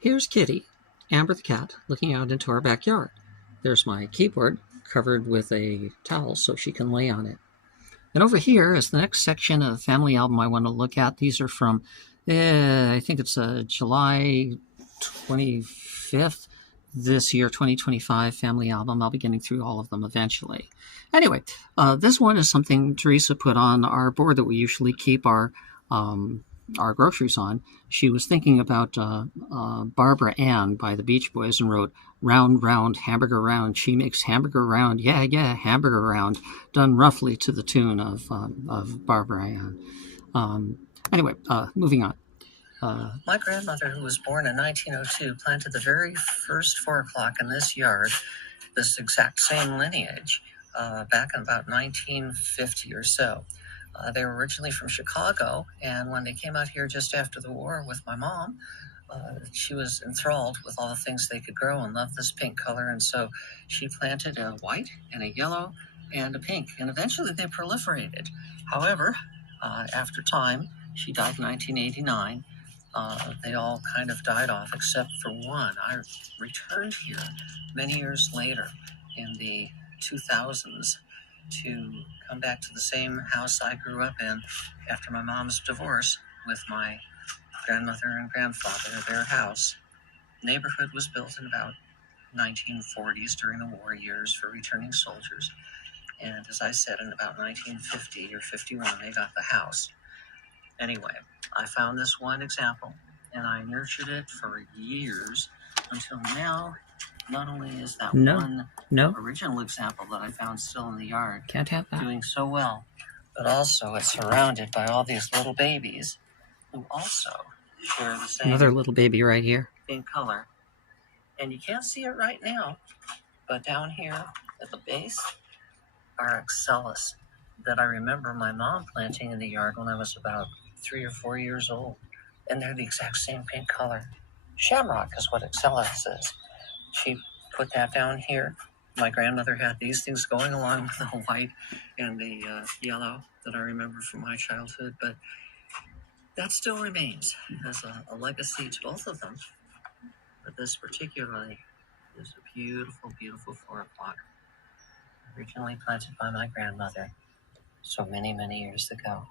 Here's Kitty, Amber the cat, looking out into our backyard. There's my keyboard covered with a towel so she can lay on it. And over here is the next section of the family album I want to look at. These are from, I think it's July 25th this year, 2025 family album. I'll be getting through all of them eventually. Anyway, this one is something Teresa put on our board that we usually keep our groceries on. She was thinking about Barbara Ann by the Beach Boys and wrote, "Round, round, hamburger round. She makes hamburger round. Yeah, yeah, hamburger round," done roughly to the tune of Barbara Ann. Anyway, moving on. My grandmother, who was born in 1902, planted the very first 4 o'clock in this yard, this exact same lineage, back in about 1950 or so. They were originally from Chicago, and when they came out here just after the war with my mom, she was enthralled with all the things they could grow and loved this pink color, and so she planted a white and a yellow and a pink, and eventually they proliferated. However, after time, she died in 1989. They all kind of died off except for one. I returned here many years later in the 2000s to come back to the same house I grew up in after my mom's divorce with my grandmother and grandfather. Their house neighborhood was built in about 1940s during the war years for returning soldiers, and as I said, in about 1950 or 51 they got the house. Anyway, I found this one example and I nurtured it for years until now. Not only is that one original example that I found still in the yard Can't have that. doing so well, but also it's surrounded by all these little babies who also share the same Another little baby right here. pink color. And you can't see it right now, but down here at the base are Excellus that I remember my mom planting in the yard when I was about 3 or 4 years old. And they're the exact same pink color. Shamrock is what Excellus is. She put that down here. My grandmother had these things going along with the white and the yellow that I remember from my childhood, but that still remains as a legacy to both of them. But this particularly is a beautiful, beautiful 4 o'clock, originally planted by my grandmother so many, many years ago.